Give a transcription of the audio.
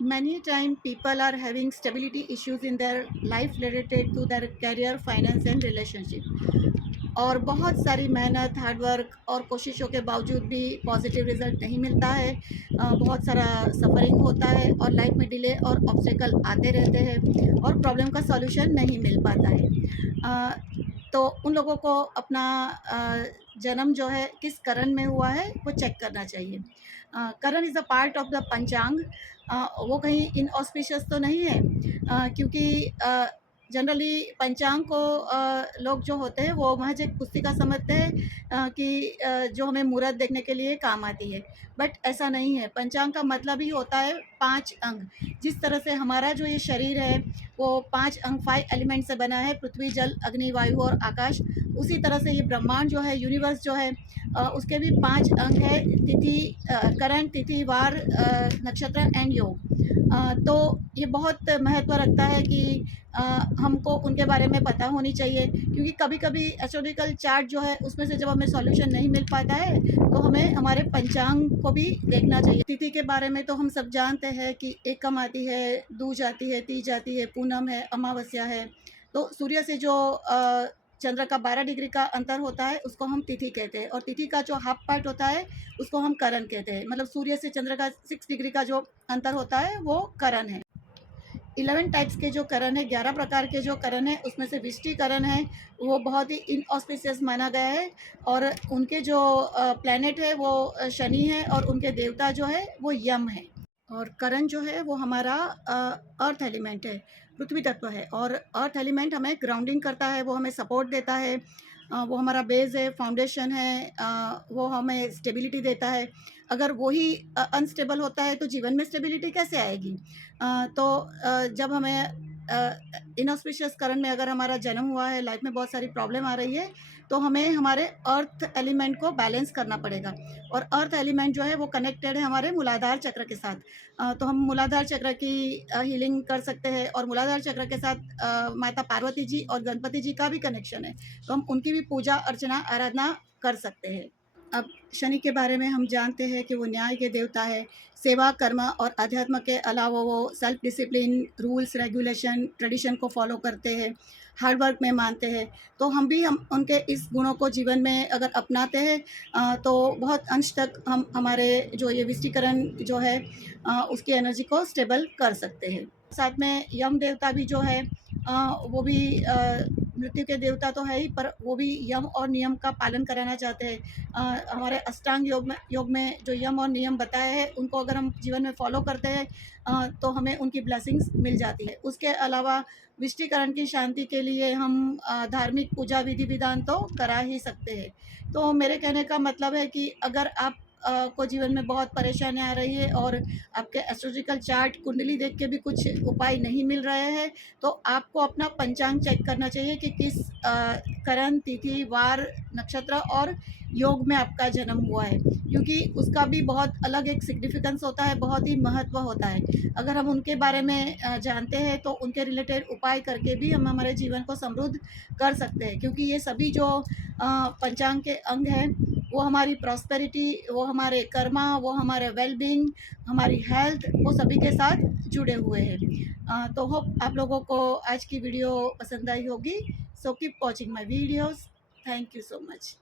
Many time people are having stability issues in their life related to their career, finance and relationship. और बहुत सारी मेहनत, hard work और कोशिशों के बावजूद भी पॉजिटिव रिजल्ट नहीं मिलता है। बहुत सारा सफ़रिंग होता है और लाइफ में डिले और ऑब्स्टेकल आते रहते हैं और प्रॉब्लम का सॉल्यूशन नहीं मिल पाता है। तो उन लोगों को अपना जन्म जो है किस करण में हुआ है वो चेक करना चाहिए। Karana is a part of the Panchang. वो कहीं इनऑस्पिशियस तो नहीं है, क्योंकि जनरली पंचांग को लोग जो होते हैं वो महज एक पुस्तिका समझते हैं, कि जो हमें मुहूर्त देखने के लिए काम आती है। बट ऐसा नहीं है। पंचांग का मतलब ही होता है 5 अंग। जिस तरह से हमारा जो ये शरीर है वो 5 अंग 5 एलिमेंट से बना है, पृथ्वी, जल, अग्नि, वायु और आकाश। उसी तरह से ये ब्रह्मांड जो है, यूनिवर्स जो है, उसके भी 5 अंग है, तिथि, करण, तिथि, वार, नक्षत्र एंड योग। तो ये बहुत महत्व रखता है कि अ, हमको उनके बारे में पता होनी चाहिए, क्योंकि कभी-कभी एस्ट्रोनॉमिकल चार्ट जो है उसमें से जब हमें सॉल्यूशन नहीं मिल पाता है तो हमें हमारे पंचांग को भी देखना चाहिए। तिथि के बारे में तो हम सब जानते हैं कि एकम आती है, दूज आती है, तीज आती है, पूनम है, अमावस्या है। तो सूर्य से जो चंद्र का 12 डिग्री का अंतर होता है उसको हम तिथि कहते हैं, और तिथि का जो हाफ पार्ट होता है उसको हम करण कहते हैं। मतलब सूर्य से चंद्र का 6 डिग्री का जो अंतर होता है वो करण है। 11 टाइप्स के जो करण है, 11 प्रकार के जो करण है, उसमें से विष्टिकरण है वो बहुत ही इनऑस्पिशियस माना गया है। और उनके जो प्लैनेट है वो शनि है, और उनके देवता जो है वो यम है। और करण जो है वो हमारा अर्थ एलिमेंट है, पृथ्वी तत्व है। और अर्थ एलिमेंट हमें ग्राउंडिंग करता है, वो हमें सपोर्ट देता है, वो हमारा बेस है, फाउंडेशन है, वो हमें स्टेबिलिटी देता है। अगर वही अनस्टेबल होता है तो जीवन में स्टेबिलिटी कैसे आएगी? तो जब हमें इनऑस्पिशियस करण में अगर हमारा जन्म हुआ है, लाइफ में बहुत सारी प्रॉब्लम आ रही है, तो हमें हमारे अर्थ एलिमेंट को बैलेंस करना पड़ेगा। और अर्थ एलिमेंट जो है वो कनेक्टेड है हमारे मूलाधार चक्र के साथ। तो हम मूलाधार चक्र की हीलिंग कर सकते हैं, और मूलाधार चक्र के साथ माता पार्वती जी और गणपति जी का भी कनेक्शन है, तो हम उनकी भी पूजा अर्चना आराधना कर सकते हैं। अब शनि के बारे में हम जानते हैं कि वो न्याय के देवता है। सेवा, कर्म और अध्यात्म के अलावा वो self discipline, rules, regulation, tradition को फॉलो करते हैं, हार्ड वर्क में मानते हैं। तो हम उनके इस गुणों को जीवन में अगर अपनाते हैं, तो बहुत अंश तक हम हमारे जो ये विष्टिकरण जो है उसकी एनर्जी को स्टेबल कर सकते हैं। साथ में यम देवता भी जो है, वो भी मृत्यु के देवता तो है ही, पर वो भी यम और नियम का पालन कराना चाहते हैं। हमारे अष्टांग योग में जो यम और नियम बताए हैं उनको अगर हम जीवन में फॉलो करते हैं, तो हमें उनकी ब्लेसिंग्स मिल जाती है। उसके अलावा विष्टिकरण की शांति के लिए हम धार्मिक पूजा विधि विधान तो करा ही सकते हैं। तो मेरे कहने का मतलब है कि अगर आप को जीवन में बहुत परेशानी आ रही है और आपके एस्ट्रोलॉजिकल चार्ट कुंडली देख के भी कुछ उपाय नहीं मिल रहे हैं, तो आपको अपना पंचांग चेक करना चाहिए कि किस करण, तिथि, वार, नक्षत्र और योग में आपका जन्म हुआ है, क्योंकि उसका भी बहुत अलग एक सिग्निफिकेंस होता है, बहुत ही महत्व होता है। अगर हम उनके बारे में जानते हैं तो उनके रिलेटेड उपाय करके भी हम हमारे जीवन को समृद्ध कर सकते हैं, क्योंकि ये सभी जो पंचांग के अंग हैं वो हमारी प्रॉस्पेरिटी, वो हमारे कर्मा, वो हमारे वेलबींग, हमारी हेल्थ, वो सभी के साथ जुड़े हुए हैं। तो होप आप लोगों को आज की वीडियो पसंद आई होगी। So keep watching my videos. Thank you so much.